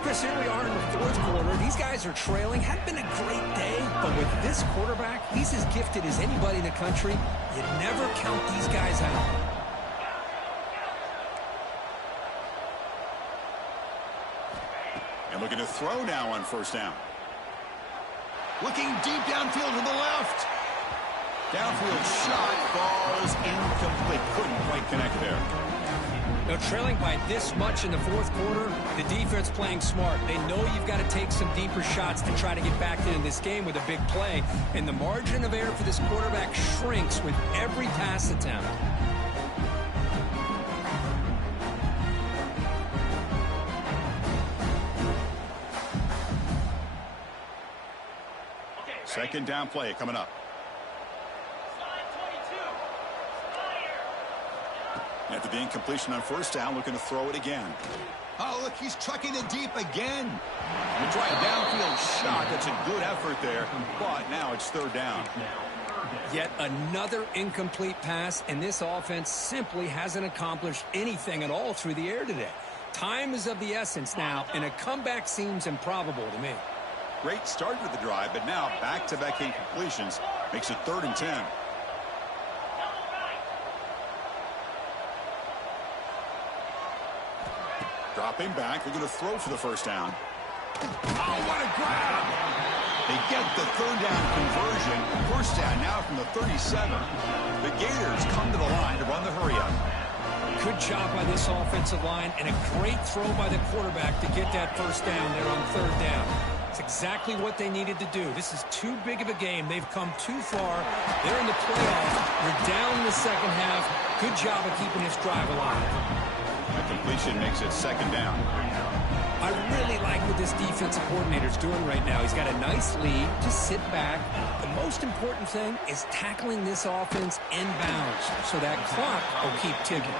Chris, here we are in the 4th quarter. These guys are trailing. Hadn't been a great day, but with this quarterback, he's as gifted as anybody in the country. You never count these guys out. And looking to throw now on 1st down. Looking deep downfield to the left. Downfield shot falls incomplete. Couldn't quite connect there. Now, trailing by this much in the 4th quarter, the defense playing smart. They know you've got to take some deeper shots to try to get back into this game with a big play. And the margin of error for this quarterback shrinks with every pass attempt. Second down play coming up. After the incompletion on 1st down, looking to throw it again. Oh, look, he's trucking it deep again. And try a downfield shot. That's a good effort there, but now it's 3rd down. Yet another incomplete pass, and this offense simply hasn't accomplished anything at all through the air today. Time is of the essence now, and a comeback seems improbable to me. Great start with the drive, but now back-to-back incompletions makes it 3rd and 10. Dropping back, they're going to throw for the 1st down. Oh, what a grab! They get the 3rd down conversion. 1st down now from the 37. The Gators come to the line to run the hurry-up. Good job by this offensive line and a great throw by the quarterback to get that first down there on third down. It's exactly what they needed to do. This is too big of a game. They've come too far. They're in the playoffs. You're down in the second half. Good job of keeping this drive alive. The completion makes it second down. I really like what this defensive coordinator's doing right now. He's got a nice lead. Just sit back. The most important thing is tackling this offense inbounds so that clock will keep ticking.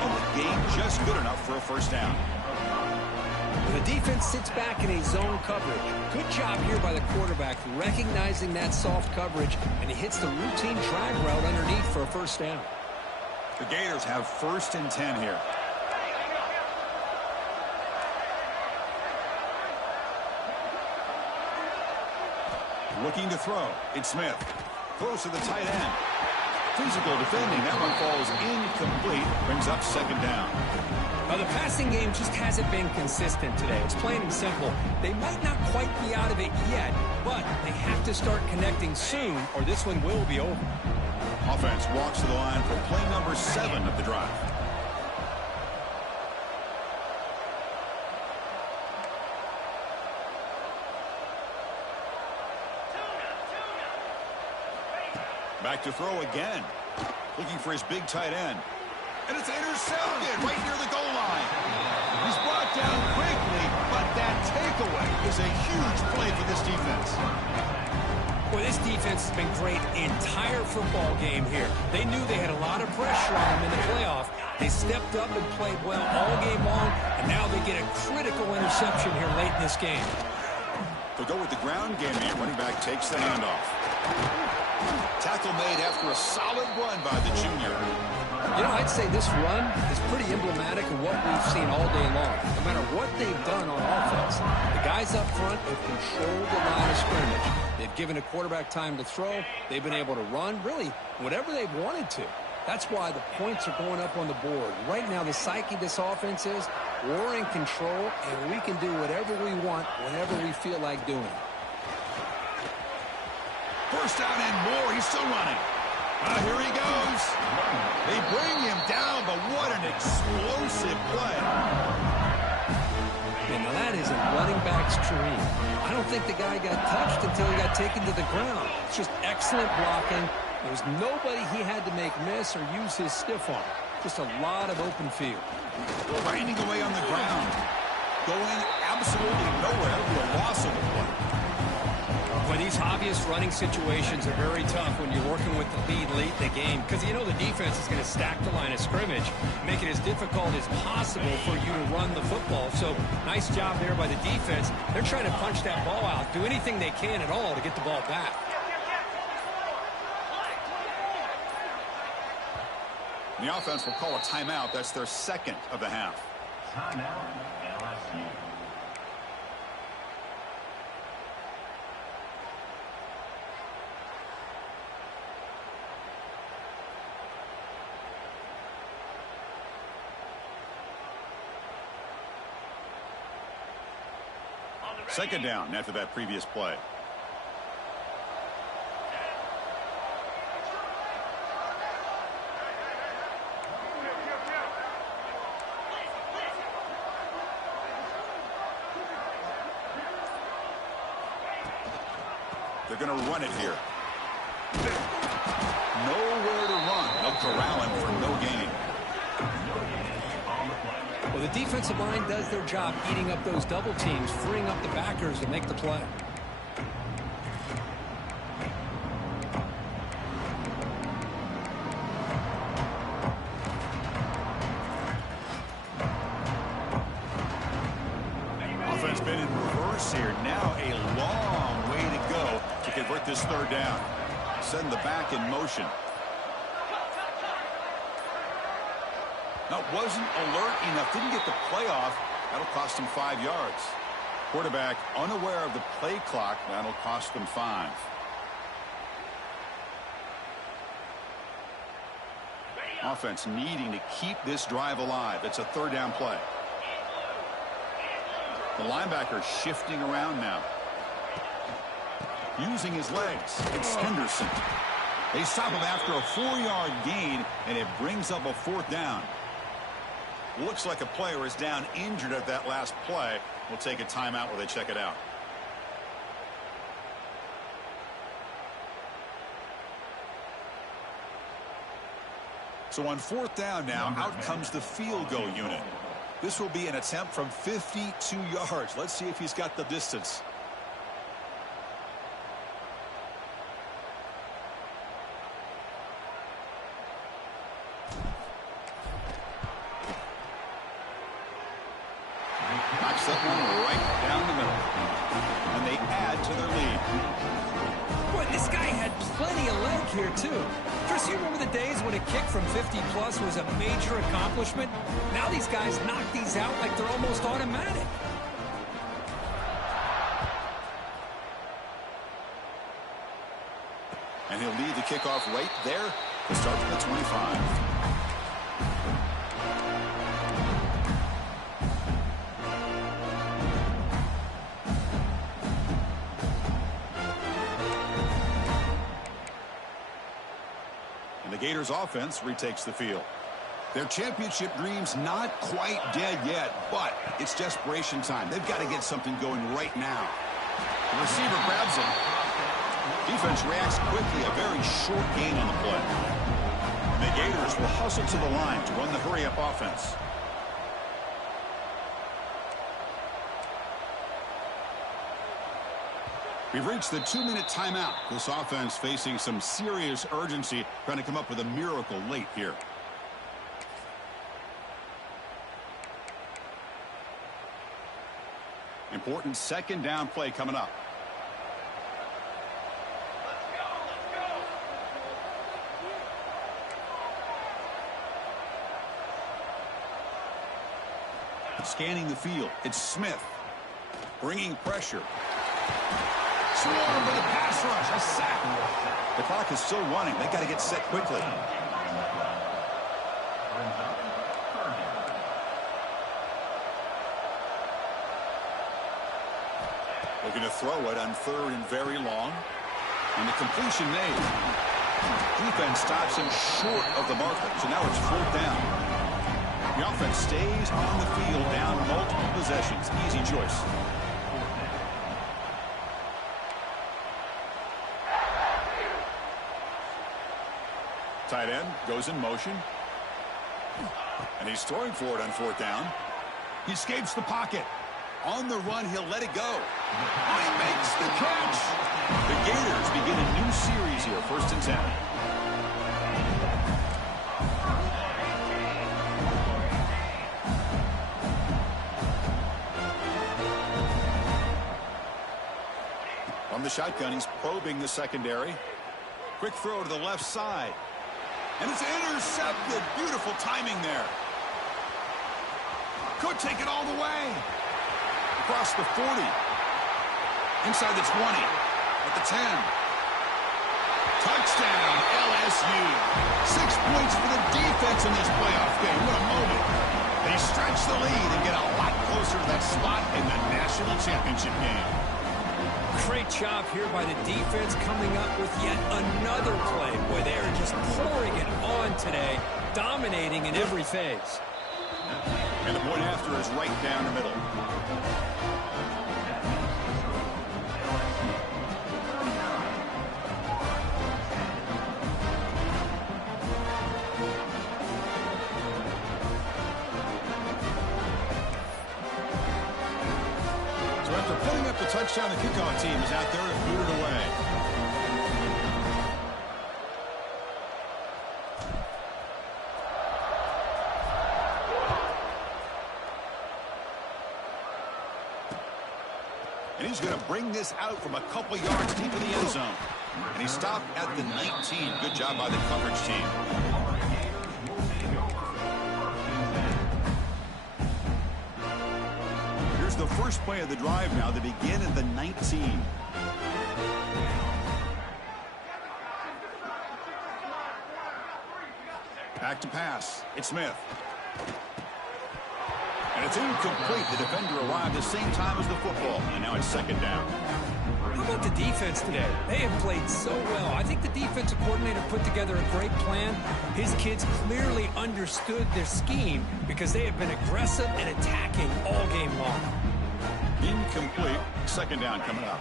And the game just good enough for a first down. The defense sits back in a zone coverage. Good job here by the quarterback recognizing that soft coverage, and he hits the routine drag route underneath for a first down. The Gators have 1st and 10 here. Looking to throw. It's Smith. Throws to the tight end. Physical defending. That one falls incomplete. Brings up second down. Now, the passing game just hasn't been consistent today. It's plain and simple. They might not quite be out of it yet, but they have to start connecting soon or this one will be over. Offense walks to the line for play number 7 of the drive. Back to throw again. Looking for his big tight end. And it's intercepted right near the goal line. He's brought down quickly, but that takeaway is a huge play for this defense. Well, this defense has been great the entire football game here. They knew they had a lot of pressure on them in the playoff. They stepped up and played well all game long, and now they get a critical interception here late in this game. They'll go with the ground game here. Running back takes the handoff. Tackle made after a solid run by the junior. You know, I'd say this run is pretty emblematic of what we've seen all day long. No matter what they've done on offense, the guys up front have controlled the line of scrimmage. They've given a quarterback time to throw. They've been able to run, really, whatever they've wanted to. That's why the points are going up on the board. Right now, the psyche of this offense is we're in control, and we can do whatever we want whenever we feel like doing it. First down and more. He's still running. Here he goes. They bring him down, but what an explosive play. And now that is a running back's dream. I don't think the guy got touched until he got taken to the ground. It's just excellent blocking. There was nobody he had to make miss or use his stiff arm. Just a lot of open field. Grinding away on the ground. Going absolutely nowhere. That would be a loss of the play. Well, these obvious running situations are very tough when you're working with the lead late in the game because you know the defense is going to stack the line of scrimmage, make it as difficult as possible for you to run the football. So nice job there by the defense. They're trying to punch that ball out, do anything they can at all to get the ball back. The offense will call a timeout. That's their second of the half. Timeout, LSU. Second down after that previous play. They're going to run it here. Nowhere to run. They'll corral him for no gain. Well, the defensive line does their job eating up those double teams, freeing up the backers to make the play. Offense been in reverse here. Now a long way to go to convert this third down. Send the back in motion. That wasn't alert enough. Didn't get the play off. That'll cost him 5 yards. Quarterback unaware of the play clock. That'll cost them 5. Offense needing to keep this drive alive. It's a third down play. The linebacker shifting around now. Using his legs. It's Henderson. They stop him after a 4-yard gain, and it brings up a fourth down. Looks like a player is down injured at that last play. We'll take a timeout while they check it out. So on 4th down now, out comes the field goal unit. This will be an attempt from 52 yards. Let's see if he's got the distance. Knocks that one right down the middle. And they add to their lead. Boy, this guy had plenty of leg here, too. Chris, you remember the days when a kick from 50-plus was a major accomplishment? Now these guys knock these out like they're almost automatic. And he'll lead the kickoff right there to start from the 25. The Gators offense retakes the field. Their championship dreams not quite dead yet, but it's desperation time. They've got to get something going right now. The receiver grabs it. Defense reacts quickly. A very short gain on the play. The Gators will hustle to the line to run the hurry-up offense. We've reached the 2-minute timeout. This offense facing some serious urgency, trying to come up with a miracle late here. Important 2nd down play coming up. Scanning the field, it's Smith. Bringing pressure. Swarmed by the pass rush. A sack. The clock is still running. They got to get set quickly. Looking to throw it on 3rd and very long. And the completion made. Defense stops him short of the marker. So now it's 4th down. The offense stays on the field down multiple possessions. Easy choice. Tight end goes in motion. And he's throwing for it on 4th down. He escapes the pocket. On the run, he'll let it go. Oh, he makes the catch. The Gators begin a new series here, 1st and 10. From the shotgun, he's probing the secondary. Quick throw to the left side. And it's intercepted. Beautiful timing there. Could take it all the way. Across the 40. Inside the 20. At the 10. Touchdown, LSU. 6 points for the defense in this playoff game. What a moment. They stretch the lead and get a lot closer to that spot in the national championship game. Great job here by the defense coming up with yet another play. Boy, they are just pouring it on today, dominating in every phase. And the point after is right down the middle. So after putting up the touchdown, the kickoff team is out there to boot it away. And he's going to bring this out from a couple yards deep in the end zone. And he stopped at the 19. Good job by the coverage team. Here's the first play of the drive now. They begin at the 19. Back to pass. It's Smith. And it's incomplete. The defender arrived the same time as the football. And now it's 2nd down. How about the defense today? They have played so well. I think the defensive coordinator put together a great plan. His kids clearly understood their scheme because they have been aggressive and attacking all game long. Incomplete. Second down coming up.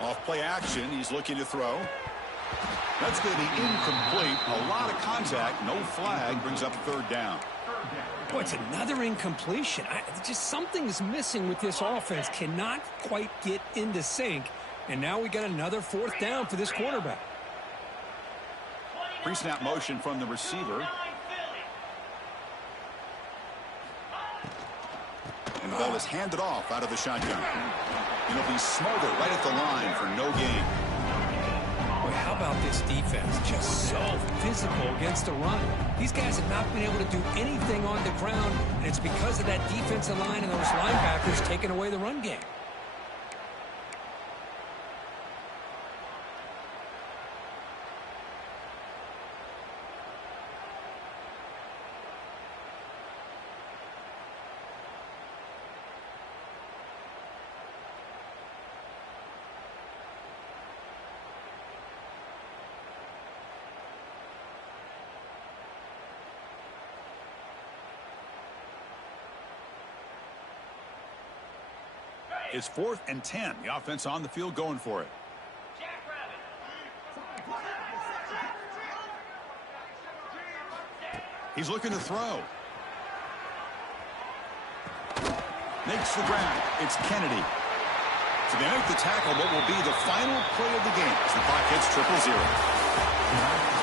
Off play action. He's looking to throw. That's going to be incomplete. A lot of contact. No flag. Brings up third down. Boy, it's another incompletion. Just something's missing with this offense. Cannot quite get into sync. And now we got another fourth down for this quarterback. Pre-snap motion from the receiver. And the ball is handed off out of the shotgun. It'll be smothered right at the line for no gain. Boy, how about this defense? Just so physical against the run. These guys have not been able to do anything on the ground, and it's because of that defensive line and those linebackers taking away the run game. It's 4th and 10. The offense on the field going for it. He's looking to throw. Makes the grab. It's Kennedy. So they make the tackle, what will be the final play of the game as the clock hits 0-0.